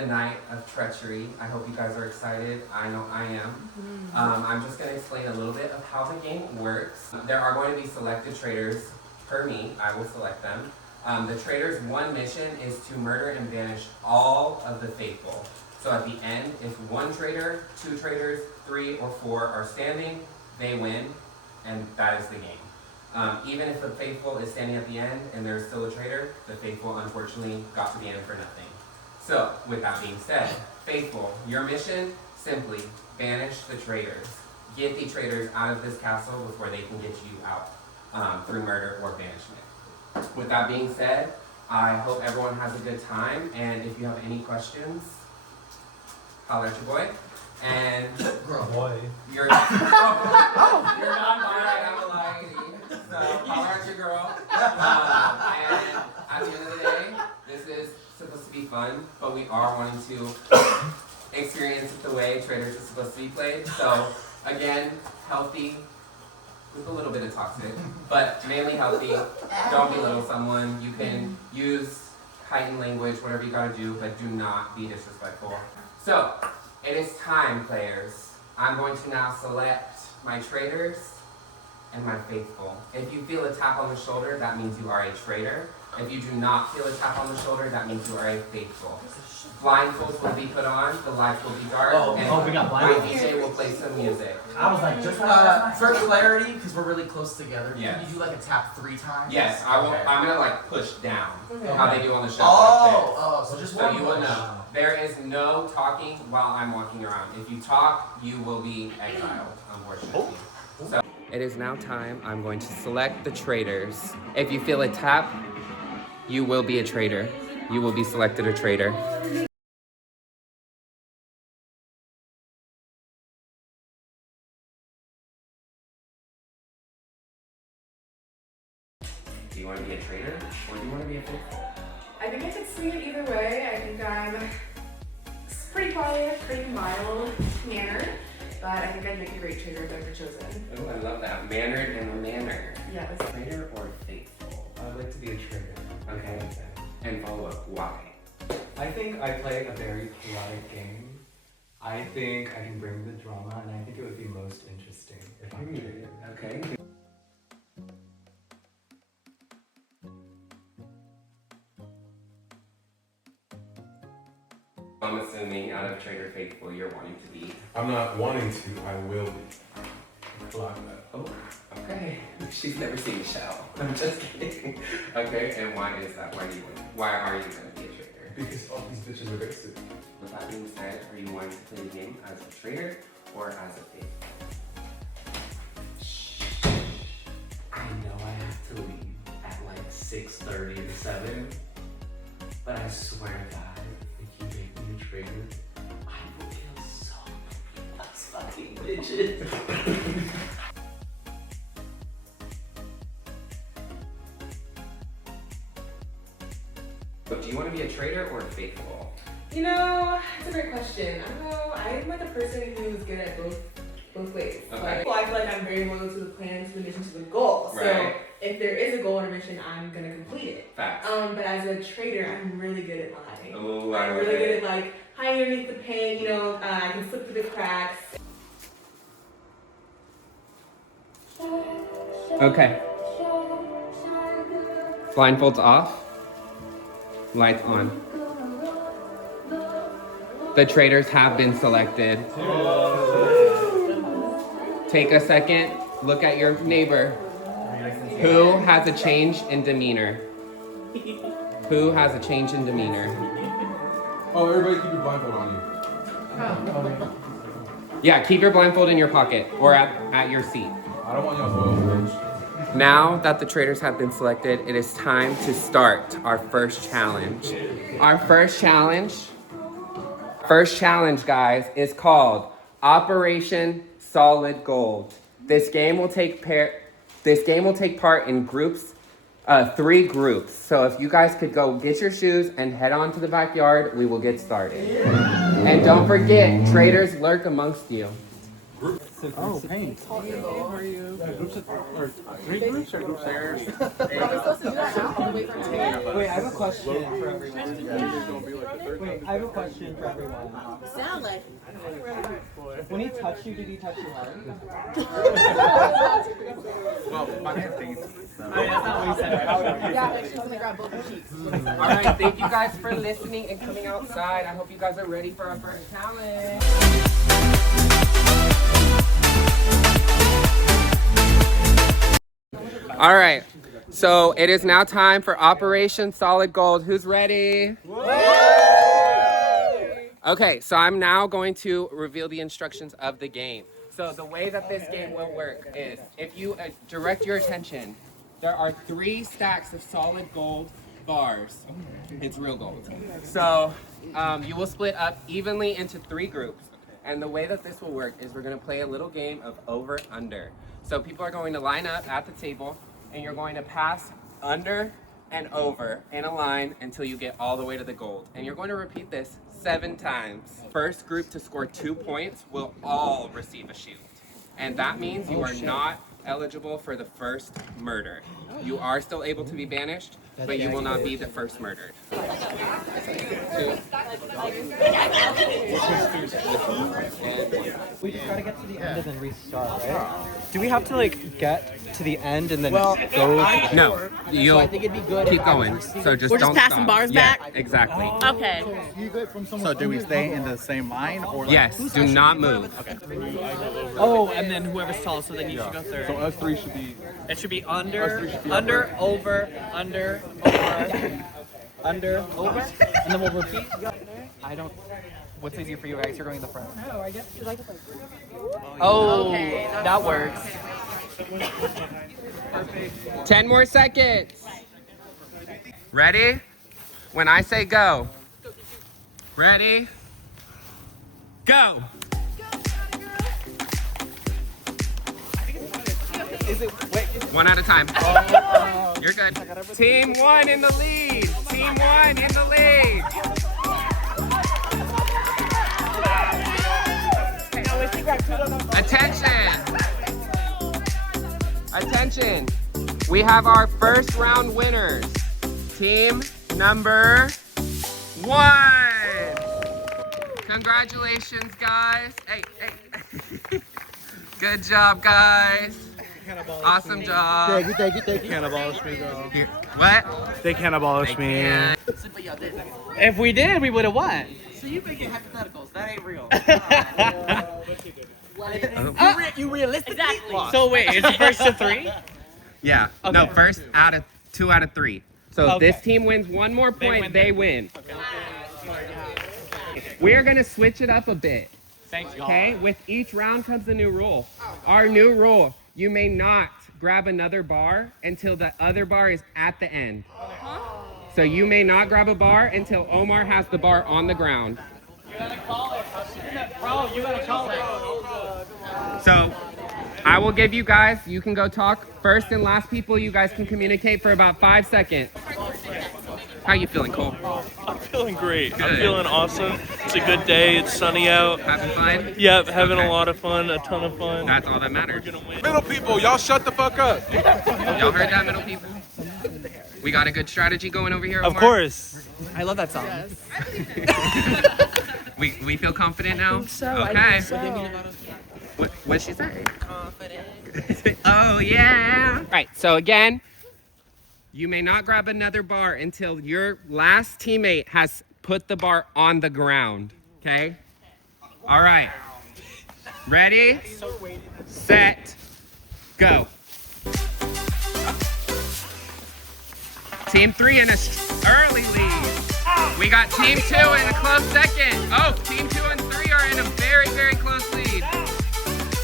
the night of treachery. I hope you guys are excited. I know I am. I'm just going to explain a little bit of how the game works. There are going to be selected traitors per me. I will select them. The traitor's one mission is to murder and banish all of the faithful. So at the end, if one traitor, two traitors, 3 or 4 are standing, they win, and that is the game. Even if the faithful is standing at the end and there's still a traitor, the faithful unfortunately got to the end for nothing. So, with that being said, faithful, your mission, simply banish the traitors. Get the traitors out of this castle before they can get you out through murder or banishment. With that being said, I hope everyone has a good time, and if you have any questions, holler at your boy. And boy. You're not mine, I'm a lady. So holler at your girl. And at the end of the day, this is supposed to be fun, but we are wanting to experience it the way traitors are supposed to be played. So again, healthy with a little bit of toxic, but mainly healthy. Don't belittle someone. You can use heightened language, whatever you gotta do, but do not be disrespectful. So it is time, players. I'm going to now select my traitors and my faithful. If you feel a tap on the shoulder, that means you are a traitor. If you do not feel a tap on the shoulder, that means you are a faithful. Blindfolds will be put on, the lights will be dark, and we got my blindfolds. DJ will play some music. I was like, just like For clarity, because we're really close together, Yes. can you do like a tap 3 times? Yes, I will. Okay. I'm gonna like push down, Okay. how they do on the show. Like this. So just So one you will push. know. There is no talking while I'm walking around. If you talk, you will be exiled, unfortunately. So it is now time. I'm going to select the traitors. If you feel a tap, you will be a traitor. You will be selected a traitor. Do you want to be a traitor or do you want to be a faithful? I think I could swing it either way. I think I'm pretty quiet, pretty mild mannered, but I think I'd make a great traitor if ever chosen. Oh, I love that. Mannered and manner. Yes. Traitor or faithful? I'd like to be a traitor. Okay. And follow up. Why? I think I play a very chaotic game. I think I can bring the drama, and I think it would be most interesting if I could. Okay. I'm assuming out of traitor faithful, you're wanting to be. I'm not wanting to, I will be. Block that. Oh, okay. She's never seen Michelle. I'm just kidding. Okay, and why is that? Why are you going to be a traitor? Because all these bitches are basic. With that being said, are you wanting to play the game as a traitor or as a faithful? I know I have to leave at like 6:30 or 7, but I swear to God, if you make me a traitor, I will kill so many of those fucking bitches. But do you want to be a traitor or a faithful? You know, it's a great question. I don't know. I'm like a person who's good at both ways. Okay. Like, well, I feel like I'm very loyal to the plan, to the mission, to the goal. Right. So if there is a goal or a mission, I'm gonna complete it. Facts. But as a traitor, I'm really good at lying. Oh, I I'm love really it. good at like hiding underneath the paint. You know, I can slip through the cracks. Okay. Blindfolds off. Lights on. The traitors have been selected. Take a second. Look at your neighbor. Who has a change in demeanor? Who has a change in demeanor? Oh, everybody keep your blindfold on you. Yeah, keep your blindfold in your pocket or at your seat. I don't want y'all to oil, bitch. Now that the traitors have been selected, it is time to start our first challenge. Our first challenge, guys, is called Operation Solid Gold. This game will take part in groups, 3 groups. So if you guys could go get your shoes and head on to the backyard, we will get started. And don't forget, traitors lurk amongst you. Oh, paint. Are you? Groups of, or 3 groups or groups? Are we supposed to do that now? Or wait for today? Wait, I have a question for everyone. Wait, I have a question for everyone. Sound like. When he touched you, did he touch you hard? Well, my hand thing is. That's not what he said. Yeah, but she's gonna grab both her cheeks. All right, thank you guys for listening and coming outside. I hope you guys are ready for our first challenge. All right, so it is now time for Operation Solid Gold. Who's ready? Okay, so I'm now going to reveal the instructions of the game. So the way that this game will work is, if you direct your attention, there are 3 stacks of solid gold bars. It's real gold. So you will split up evenly into 3 groups. And the way that this will work is we're gonna play a little game of over under. So people are going to line up at the table and you're going to pass under and over in a line until you get all the way to the gold. And you're going to repeat this 7 times. First group to score 2 points will all receive a shield. And that means you are not eligible for the first murder. You are still able to be banished, but you will not be the first murdered. 2. We just gotta get to the end and then restart, right? Do we have to like get to the end and then go? No, you'll I think it'd be good keep if I going. was So just We're don't just passing stop. bars Yeah, back? exactly. Okay. So do we stay in the same line or like? Yes, do not move. Oh, and then whoever's tall, so then you should go third. So us 3 should be. It should be Us under, three should be under, over, under, over, under, over, and then we'll repeat. I don't. What's easier for you guys? You're going in the front. Oh, I guess you like to play. Oh, Okay, that works. 10 more seconds. Ready? When I say go. Ready? Go. One at a time. You're good. Team 1 in the lead. Team 1 in the lead. Attention. Attention. We have our first round winners. Team number 1. Congratulations, guys. Hey. Good job, guys. Awesome job. Thank you. They can't abolish me, bro. Here. What? They can't abolish me. Yeah. But y'all did. If we did, we would have won. So you making hypotheticals? That ain't real. You realistically? Exactly. So wait, it's first to 3? Yeah. Okay. No, first 2 out of 3. So if Okay. this team wins 1 more point, they win. Okay. We're gonna switch it up a bit. Thanks, y'all. Okay? With each round comes a new rule. Our new rule: you may not grab another bar until the other bar is at the end. So you may not grab a bar until Omar has the bar on the ground. You gotta call it. Bro, you gotta call it. So I will give you guys, you can go talk first and last people. You guys can communicate for about 5 seconds. How you feeling, Cole? I'm feeling great. I'm Good. feeling awesome. It's a good day. It's sunny out. Having fun? Yep, having Okay. a lot of fun, a ton of fun. That's all that matters. We're gonna win. Middle people, y'all shut the fuck up. Y'all heard that, middle people? We got a good strategy going over here, Of Omar? course. I love that song. We feel confident now? Okay. What'd she say? Confident. Oh, yeah. Right, so again, you may not grab another bar until your last teammate has put the bar on the ground, okay? All right. Ready, set, go. Team 3 in a early lead. We got Team 2 in a close second. Oh, Team 2 and 3 are in a very, very close lead.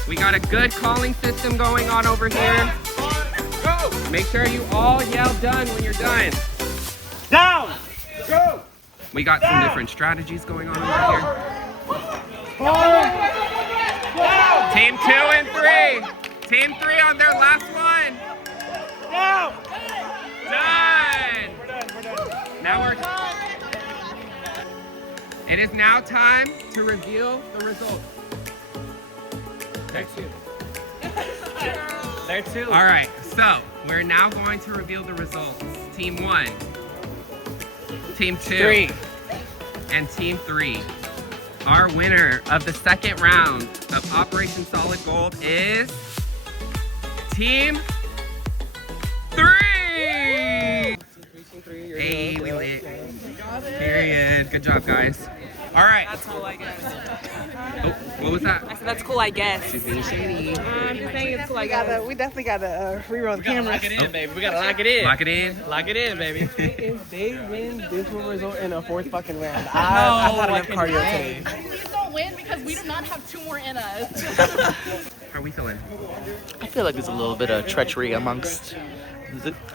We got a good calling system going on over here. Go! Make sure you all yell done when you're done. Down! Go! We got some different strategies going on over here. Team 2 and 3. Team 3 on their last one. Down! Done! Now we're done. It is now time to reveal the results. Okay. There too. All right, so we're now going to reveal the results. Team 1, Team 2, 3. and Team 3. Our winner of the second round of Operation Solid Gold is Team 3! Hey, we lit. Period. Good job, guys. All right. That's cool, I guess. Oh, what was that? I said that's cool, I guess. She's being shady. I'm just saying it's cool, I guess. We definitely gotta reroll the camera. Lock it in, baby. We gotta lock it in. Lock it in. Lock it in, baby. If they win, this will result in a 4th fucking round. I had enough cardio today. Please don't win because we do not have 2 more in us. How are we feeling? I feel like there's a little bit of treachery amongst.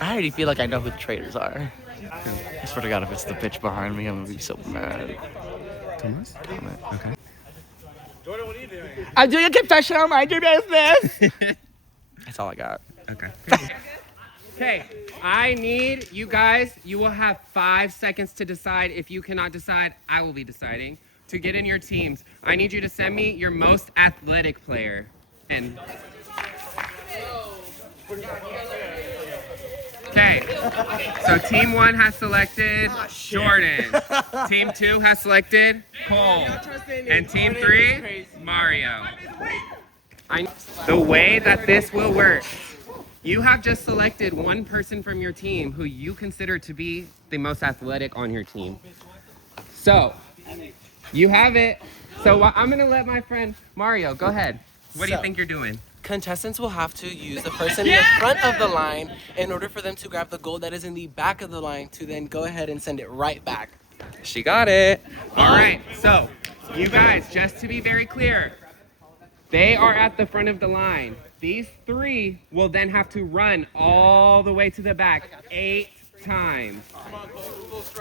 I already feel like I know who the traitors are. I swear to God, if it's the bitch behind me, I'm gonna be so mad. Thomas? Okay. I'm doing a confession, mind your business. That's all I got. Okay. Okay, I need you guys, you will have 5 seconds to decide. If you cannot decide, I will be deciding. To get in your teams, I need you to send me your most athletic player. And okay, so Team 1 has selected Jordan. Team 2 has selected Cole. And Team 3, Mario. The way that this will work, you have just selected one person from your team who you consider to be the most athletic on your team. So, you have it. So I'm gonna let my friend Mario, go ahead. What do you think you're doing? Contestants will have to use the person in the front of the line in order for them to grab the gold that is in the back of the line to then go ahead and send it right back. She got it. All right, so you guys, just to be very clear, they are at the front of the line. These 3 will then have to run all the way to the back 8 times.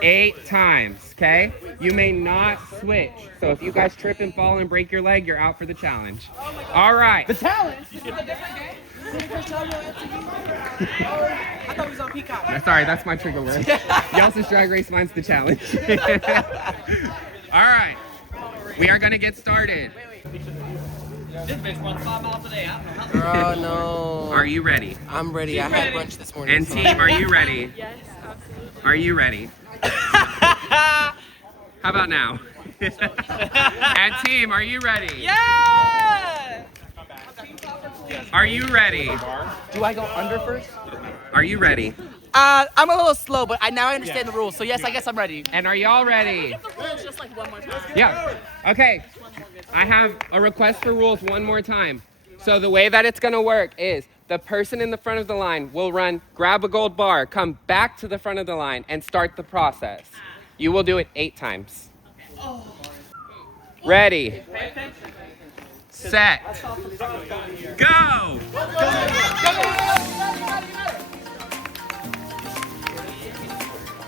8 times, okay? You may not switch. So if you guys trip and fall and break your leg, you're out for the challenge. All right. The challenge. I thought we was on Peacock. Sorry, that's my trigger word. Yelsa's Drag Race, mine's the challenge. All right. We are going to get started. This bitch runs 5 miles a day. I don't know how. Girl, no. Are you ready? I'm ready. I had brunch this morning. And so- team, are you ready? Yes, absolutely. Are you ready? How about now? And team, are you ready? Yeah! Are you ready? Do I go under first? Are you ready? I'm a little slow, but now I understand the rules. So yes, I guess I'm ready. And are y'all ready? Give the rules just like one more time. Yeah. Okay. I have a request for rules one more time. So the way that it's gonna work is the person in the front of the line will run, grab a gold bar, come back to the front of the line, and start the process. You will do it 8 times. Ready, set, go!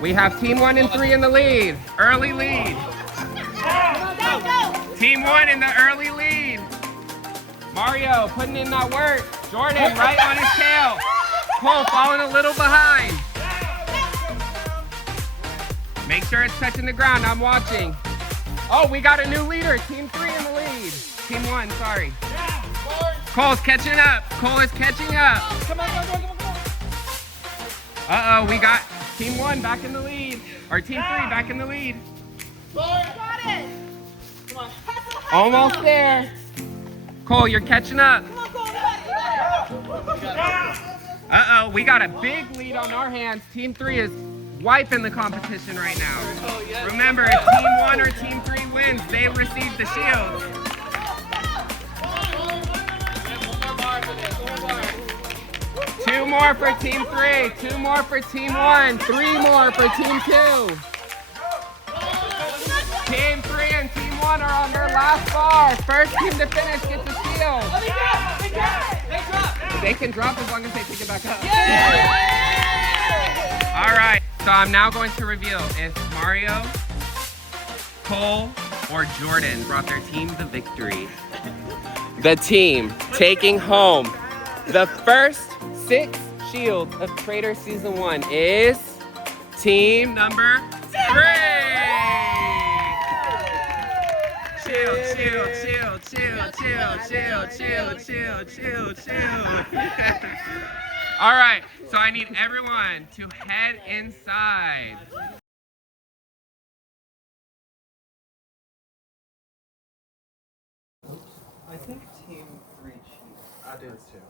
We have Team 1 and 3 in the lead. Early lead. Team 1 in the early lead. Mario putting in that work. Jordan right on his tail. Cole falling a little behind. Make sure it's touching the ground. I'm watching. Oh, we got a new leader. Team 3 in the lead. Team 1, sorry. Cole's catching up. Cole is catching up. Uh-oh, we got Team 1 back in the lead. Or Team 3 back in the lead. Got it. Almost there. Cole, you're catching up. Uh-oh, we got a big lead on our hands. Team 3 is wiping the competition right now. Remember, if Team 1 or Team 3 wins, they receive the shield. Two more for Team 3, 2 more for Team 1, 3 more for Team 2. Team 3 and Team 1 are on their last bar. First team to finish gets the shield. They can drop as long as they pick it back up. All right, so I'm now going to reveal if Mario, Cole, or Jordan brought their team the victory. The team taking home the first 6 shields of Traitor Season 1 is team number 3. All right, so I need everyone to head inside. I think team 3 cheats. I do too.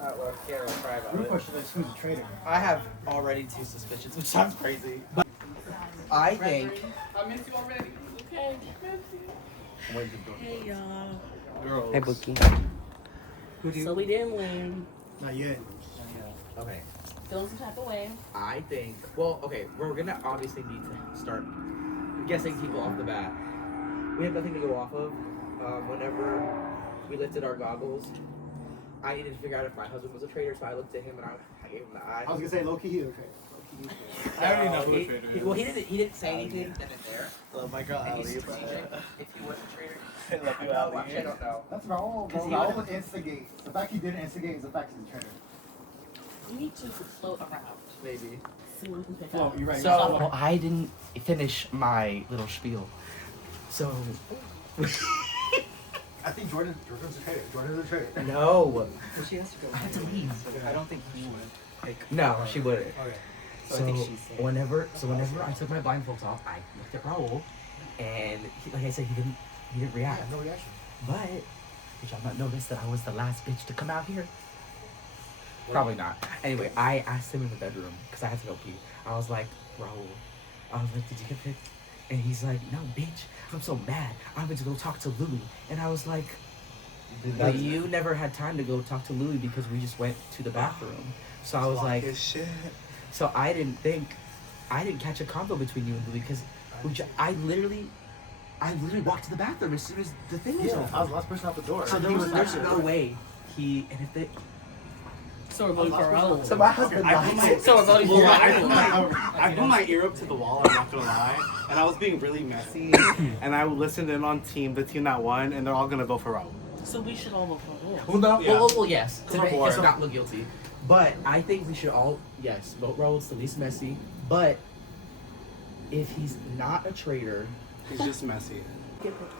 Well, Kara will cry about Real it. question is, who's a traitor? I have already 2 suspicions, which sounds crazy. But I think. I miss you already. Okay. Hey y'all. Girls. Hey, Bookie. So we didn't win. Not yet. Okay. Feeling some type of way. I think. Well, okay. We're gonna obviously need to start guessing people off the bat. We have nothing to go off of. Whenever we lifted our goggles, I needed to figure out if my husband was a traitor, so I looked at him and I gave him the eye. I was gonna say low key he was a traitor. I already know who a traitor is. Well, he didn't say anything then and there. Oh my god, And he's Ali, strategic. If he was a traitor, I love you, I Ali. don't know. That's Raul, bro. Raul would instigate. The fact he didn't instigate is the fact he's a traitor. We need to float around. Maybe. See what we can pick Flo, up. you're right. So well, I didn't finish my little spiel. So I think Jordan's a traitor. Jordan's a traitor. No. Well, she has to go. I had to leave. I don't think he would. No, she wouldn't. Okay. So whenever I took my blindfolds off, I looked at Raul, and like I said, he didn't react. No reaction. But did y'all not notice that I was the last bitch to come out here? Probably not. Anyway, I asked him in the bedroom because I had to go pee. I was like, Raul, I was like, did you get picked? And he's like, no, bitch, I'm so mad. I went to go talk to Louie. And I was like, but you never had time to go talk to Louie because we just went to the bathroom. So I was like, so I didn't catch a convo between you and Louie because I literally walked to the bathroom as soon as the thing was over. I was the last person out the door. So there's no way So we're voting for Raul. So my husband lied. So we're voting for Raul. I put my ear up to the wall, I'm not gonna lie, and I was being really messy, and I listened in on the team that won, and they're all gonna vote for Raul. So we should all vote for Raul. Well, no, Yeah. well, yes. To make us not look guilty. But I think we should all, yes, vote Raul. It's the least messy. But if he's not a traitor, He's just messy.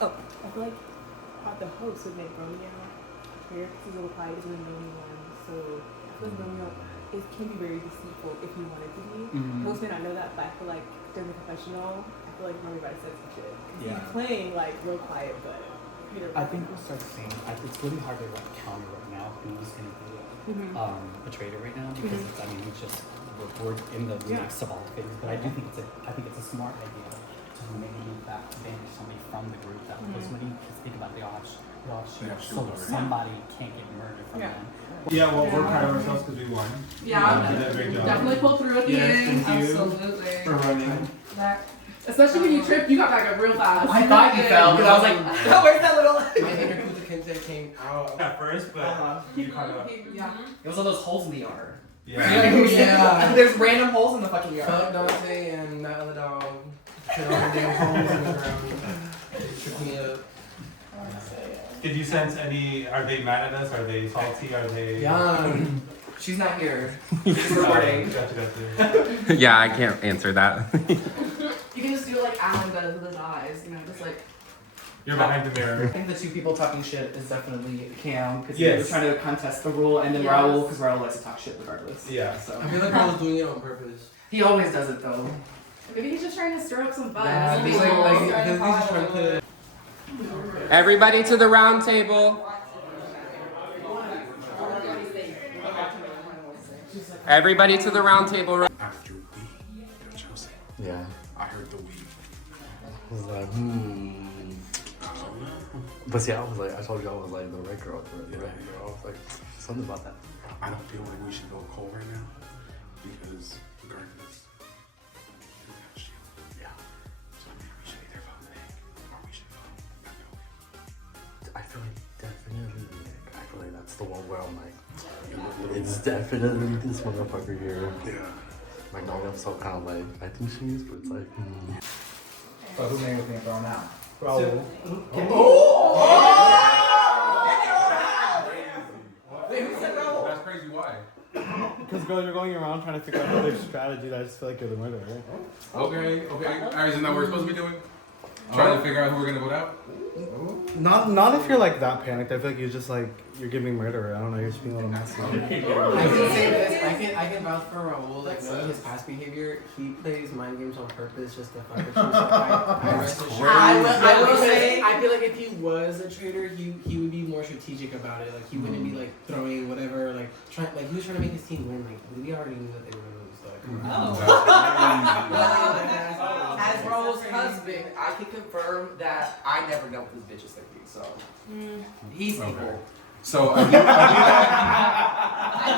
Oh, I feel like the host would make Romeo clear because he's a little quiet, he's really known one. So I feel like Romeo can be very deceitful if he wanted to be. Most may not know that, but I feel like during the confessional, I feel like Romeo might have said some shit. He's playing like real quiet, but I think we'll start seeing. It's really hard to like counter right now who's going to be a traitor right now because it's, I mean it's just we're in the mix of all things. But I do think it's a smart idea to maybe that banish somebody from the group that because when you think about the odds so somebody can't get murdered from them. Yeah, well, we're proud of ourselves because we won. Yeah, You did a great job. definitely pulled through at the end. Thank you Absolutely. for running. Especially when you tripped, you got back up real fast. I thought you fell because I was like, oh, where's that little? My inner Kuta Kente came out. At first, but you caught up. Yeah. It was all those holes in the yard. Yeah. There's random holes in the fucking yard. Fuck Dante and that other dog. Put all the damn holes in the ground. Took me up. Did you sense any? Are they mad at us? Are they salty? Are they? Yeah. She's not here. She's recording. Gotcha. Yeah, I can't answer that. You can just do like Alan does with his eyes, you know, just like. You're behind the I mirror. think the two people talking shit is definitely Cam because he Yes. was trying to contest the rule, and then Yes. Raul because Raul likes to talk shit regardless. Yeah. So I feel like I was doing it on purpose. he always does it though. Maybe he's just trying to stir up some fun. Yeah, Some he's people like starting he's just trying politics. to. Everybody to the round table. Everybody to the round table. After we got chosen, yeah, I heard the we. I was like, But see, I told you I was like the right girl, the right girl. I was like, something about that. I don't feel like we should go Cole right now because regardless, Yeah. so maybe we should either vote Nick or we should vote Magnolia. I feel like definitely Nick. I feel like that's the one where I'm like, it's definitely this motherfucker here. Yeah. Magnolia, I'm so kind of like, I think she is, but it's like, So who name was being thrown out? Raul. That's crazy. Why? Because girl, you're going around trying to figure out other strategies. I just feel like you're the murderer. Okay. Alright, isn't that what we're supposed to be doing? Trying to figure out who we're gonna vote out? Not if you're like that panicked. I feel like you're giving murder. I don't know. You're just being a little messy. I can say this. I can vouch for Raul. Like knowing his past behavior, he plays mind games on purpose just to fuck with you. So I will say, I feel like if he was a traitor, he would be more strategic about it. Like he wouldn't be like throwing whatever. Like he was trying to make his team win. Like we already knew that they were gonna lose. So As Raul's husband, I can confirm that I never dealt with bitches like you. So he's equal. So I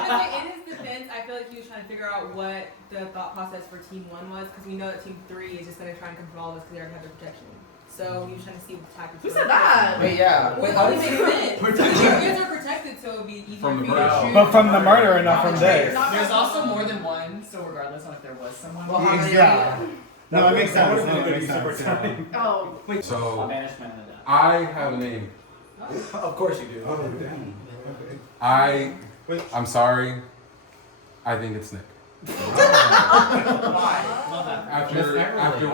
feel like in his defense, I feel like he was trying to figure out what the thought process for Team 1 was, because we know that Team 3 is just going to try and control us because they already have their protection. So he was trying to see what the tactics were. Who said that? Wait, yeah. Well, it makes sense. You guys are protected, so it would be easier for you to shoot. But from the murderer, not from this. There's also more than one, so regardless on if there was someone. Well, how many? Yeah. No, it makes sense. No, it makes sense. Oh. So I have a name. Of course you do. Oh, damn. I'm sorry. I think it's Nick. After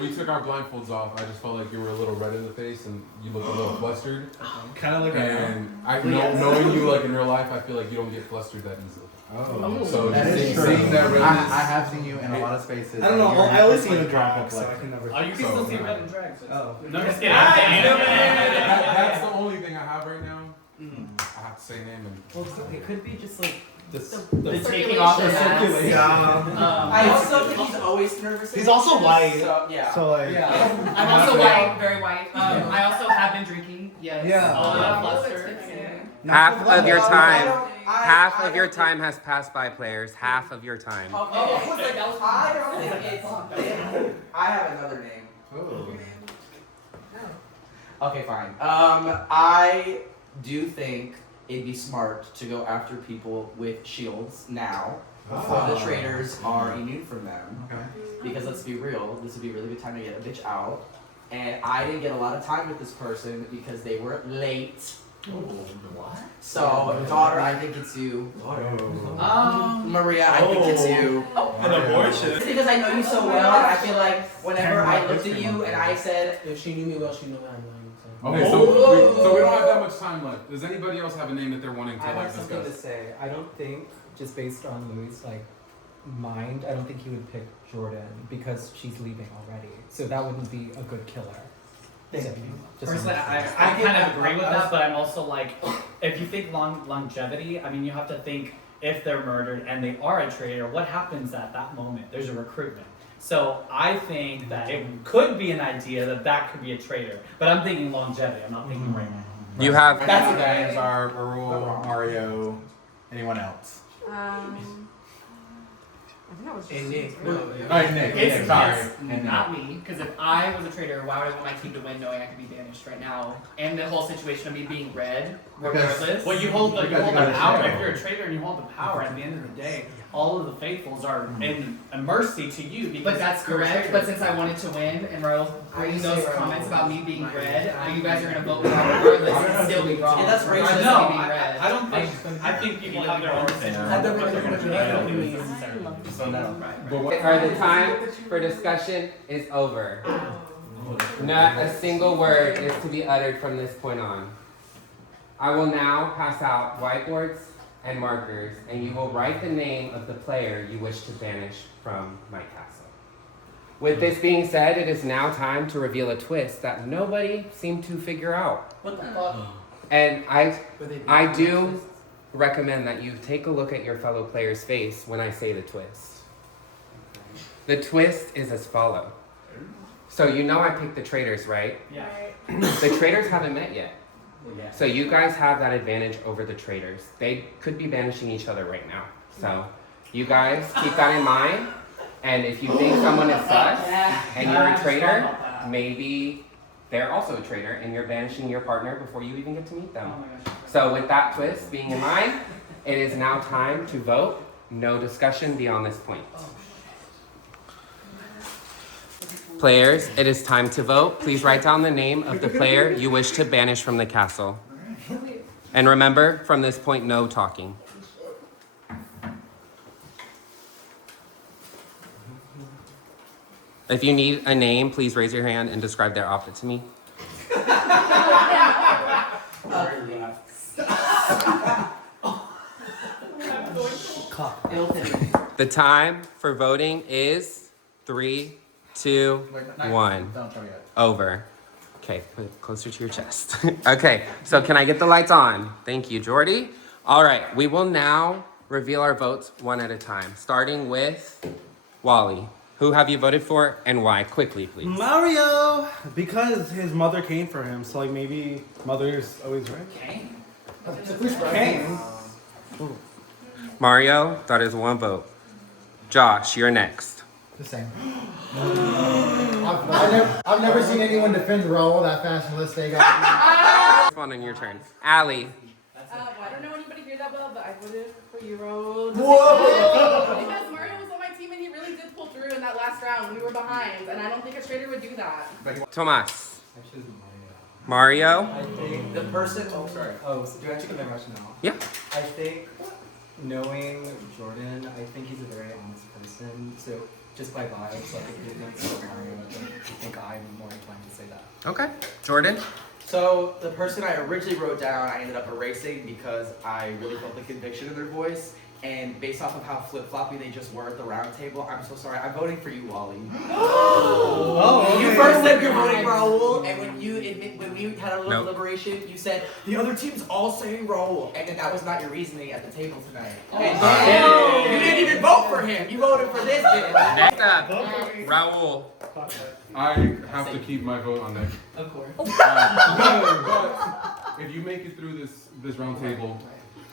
we took our blindfolds off, I just felt like you were a little red in the face and you looked a little flustered. Kind of like. And knowing you like in real life, I feel like you don't get flustered that easily. Oh, so that is true. seeing that redness, I have seen you in a lot of spaces. I don't know. I always see you in drag, so I can never. Oh, you can still see red in drag. Oh. No, just kidding. that's the only thing I have right now. I have to say name and. Well, it could be just like the taking off the circulation. Yeah. I also think he's always nervous. He's also white. So, yeah. So like. Yeah. I'm also white, very white. I also have been drinking. Yes. Yeah. Flustered. Half of your time. Half of your time has passed by, players. Half of your time. I have another name. Okay, fine. I do think it'd be smart to go after people with shields now, before the traitors are immune from them. Okay. Because let's be real, this would be a really good time to get a bitch out. And I didn't get a lot of time with this person because they were late. What? So, daughter, I think it's you. Maria, I think it's you. An abortion. It's because I know you so well, and I feel like whenever I looked at you and I said, if she knew me well, she knew that I'm lying. Okay, so we don't have that much time left. Does anybody else have a name that they're wanting to I have like something to discuss? say. I don't think, just based on Louis' like mind, I don't think he would pick Jordan because she's leaving already. So that wouldn't be a good killer. Personally, I kind of agree with that, but I'm also like, if you think longevity, I mean, you have to think if they're murdered and they are a traitor, what happens at that moment? There's a recruitment. So I think that it could be an idea that could be a traitor, but I'm thinking longevity. I'm not thinking right now. You have. That's the names are Raul, Mario, anyone else? I think that was And Nick. Alright, Nick. It's Sorry. not me, because if I was a traitor, why would I want my team to win knowing I could be banished right now? And the whole situation of me being red, regardless. Well, you hold the Because you power. gotta If you're a traitor and you hold the power, at the end of the day, all of the faithfuls are in a mercy to you. Because But that's you're a correct. traitor. But since I wanted to win, and Raul's bringing those say comments Raul. about me being red, you guys are gonna vote for Raul regardless and still be wrong. Yeah, that's racist. Regardless No, of me being red. I don't think. I think people have their own opinion. I don't think they're gonna do I don't think that. it's necessary. So no. The time for discussion is over. Not a single word is to be uttered from this point on. I will now pass out whiteboards and markers, and you will write the name of the player you wish to banish from my castle. With this being said, it is now time to reveal a twist that nobody seemed to figure out. what the fuck? And I do recommend that you take a look at your fellow player's face when I say the twist. The twist is as follows. So you know I picked the traitors, right? Yeah. The traitors haven't met yet. Yeah. So you guys have that advantage over the traitors. They could be banishing each other right now. So you guys keep that in mind. And if you think someone is sus and you're a traitor, maybe they're also a traitor and you're banishing your partner before you even get to meet them. Oh my gosh. So with that twist being in mind, it is now time to vote. No discussion beyond this point. Players, it is time to vote. Please write down the name of the player you wish to banish from the castle. And remember, from this point, no talking. If you need a name, please raise your hand and describe their outfit to me. The time for voting is 3, 2, 1. Over. Okay, put it closer to your chest. Okay, so can I get the lights on? Thank you, Jordy. All right, we will now reveal our votes one at a time, starting with Wally. Who have you voted for and why? Quickly, please. Mario! Because his mother came for him, so like maybe mother's always right. Kane? Kane. Mario, that is 1 vote. Josh, you're next. The same. I've never seen anyone defend Raul that fast unless they got. One on your turn. Allie. I don't know anybody here that well, but I voted for you, Raul. Whoa! Because Mario was on my team and he really did pull through in that last round. We were behind, and I don't think a traitor would do that. Tomas. Mario. I think the person. Oh, sorry. Oh, so do I have to give my rationale? Yeah. I think knowing Jordan, I think he's a very honest person. So just by vibes, like if it makes Mario, I think I'm more inclined to say that. Okay. Jordan. So the person I originally wrote down, I ended up erasing because I really felt the conviction in their voice. And based off of how flip-floppy they just were at the round table, I'm so sorry. I'm voting for you, Wally. Okay. You first said you're voting Raul, and when we had a little Nope. deliberation, you said the other team's all saying Raul, and then that was not your reasoning at the table tonight. And then you didn't even vote for him. You voted for this bitch. Next up, Raul. I have to keep my vote on Nick. Of course. But if you make it through this round table,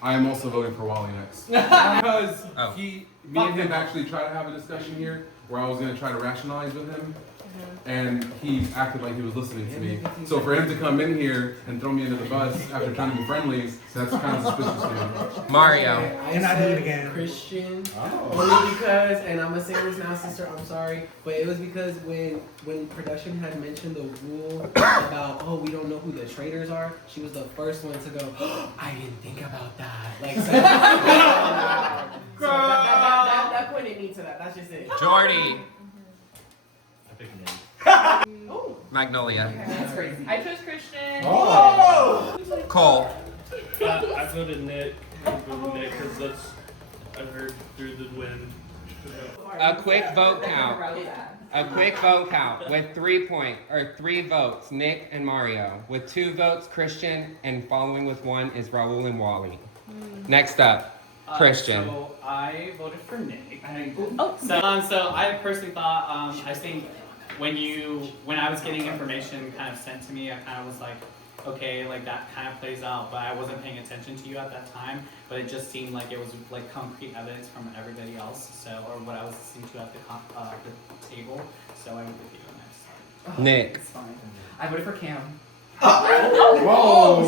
I am also voting for Wally next. Because me and him actually tried to have a discussion here where I was going to try to rationalize with him. And he acted like he was listening to me. So for him to come in here and throw me under the bus after trying to be friendly, that's kind of suspicious to me. Mario. I said Christian only because, and I'm gonna say this now, sister. I'm sorry, but it was because when production had mentioned the rule about we don't know who the traitors are, she was the first one to go. I didn't think about that. Like so that pointed me to that. That's just it. Jordy. Oh. Magnolia. That's crazy. I chose Christian. Oh. Cole. I voted Nick. Because that's I heard through the wind. A quick vote count. A quick vote count with 3 votes, Nick and Mario. With 2 votes, Christian, and following with 1 is Raul and Wally. Next up, Christian. So I voted for Nick. So I personally thought I think when I was getting information kind of sent to me, I kind of was like, okay, like that kind of plays out, but I wasn't paying attention to you at that time. But it just seemed like it was like concrete evidence from everybody else, or what I was listening to at the table. So I went with you next. Nick. It's fine. I voted for Cam. Whoa!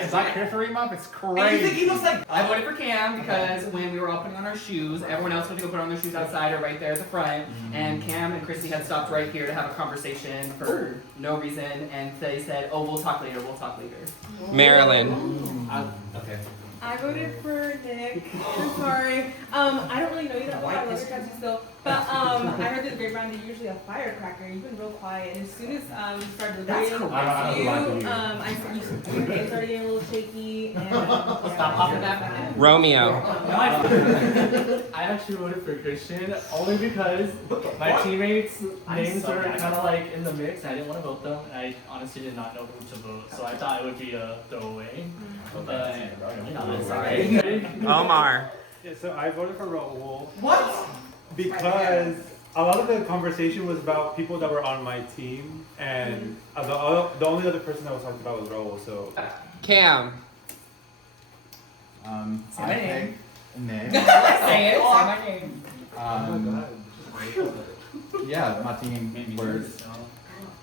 Is that Christopher Month? It's crazy. I voted for Cam because when we were all putting on our shoes, everyone else went to go put on their shoes outside or right there at the front, and Cam and Christy had stopped right here to have a conversation for no reason, and they said, "Oh, we'll talk later. We'll talk later." Marilyn. Okay. I voted for Nick. I'm sorry. I don't really know you that well. I love your cousin still. But I heard through the grapevine that you're usually a firecracker. You've been real quiet. And as soon as you started deliberating with you, I your hands started getting a little shaky. And Stop popping that. Romeo. I actually voted for Christian only because my teammates' names were kind of like in the mix. I didn't want to vote them. I honestly did not know who to vote, so I thought it would be a throwaway. But sorry. Omar. Yeah, so I voted for Raul. What? Because a lot of the conversation was about people that were on my team, and the only other person that was talked about was Raul. So Cam. Say my name. Nick. Say it. Say my name. Yeah, my team was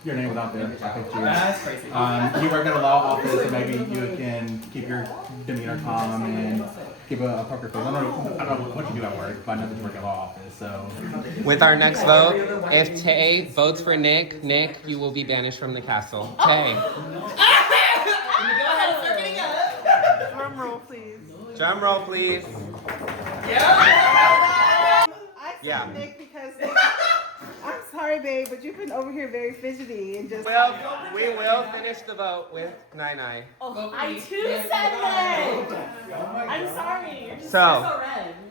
your name was out there. I picked you. That's crazy. You work at a law office, so maybe you can keep your demeanor calm and give a poker face. I don't know what you do at work, but I know that you work at a law office. So With our next vote, if Tay votes for Nick, you will be banished from the castle. Tay. Drum roll, please. Drum roll, please. I said Yeah. Nick because sorry, babe, but you've been over here very fidgety and just. Well, we will finish the vote with Nai. Oh, I too said that. I'm sorry. So,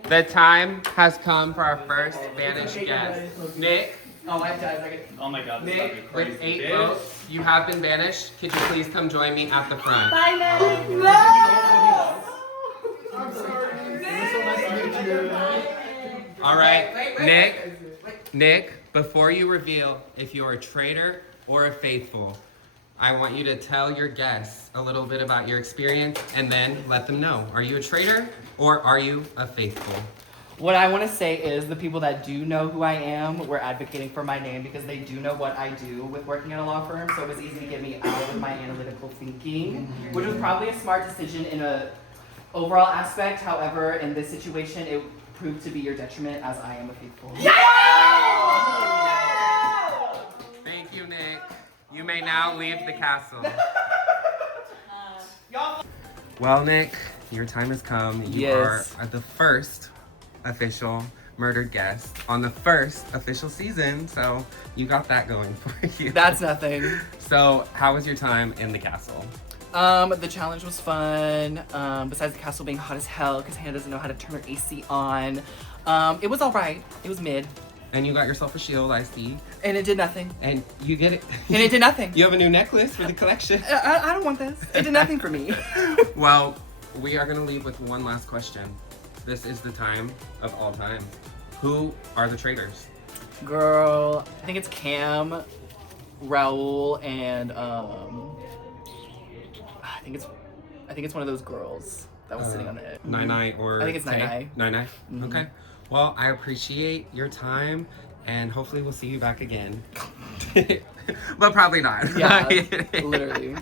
the time has come for our first banished guest. Nick. Oh, I died. Oh my god, this is Nick, crazy. with 8 votes, you have been banished. Could you please come join me at the front? Bye, Nick. No! I'm sorry. It was so nice to meet you. All right, Nick, before you reveal if you're a traitor or a faithful, I want you to tell your guests a little bit about your experience and then let them know. Are you a traitor or are you a faithful? What I want to say is the people that do know who I am were advocating for my name because they do know what I do with working at a law firm, so it was easy to get me out of my analytical thinking, which was probably a smart decision in a overall aspect. However, in this situation, it proved to be your detriment as I am a faithful. Thank you, Nick. You may now leave the castle. Well, Nick, your time has come. You are the first official murdered guest on the first official season, so you got that going for you. That's nothing. So, how was your time in the castle? The challenge was fun. Besides the castle being hot as hell because Hannah doesn't know how to turn her AC on. It was alright. It was mid. And you got yourself a shield, I see. And it did nothing. And you get it. And it did nothing. You have a new necklace for the collection. I don't want this. It did nothing for me. Well, we are going to leave with one last question. This is the time of all time. Who are the traitors? Girl, I think it's Cam, Raul, and I think it's one of those girls that was sitting on it. Nai or I think it's Nai. Nai. Mm-hmm. Okay. Well, I appreciate your time, and hopefully we'll see you back again. But probably not. Yeah, literally.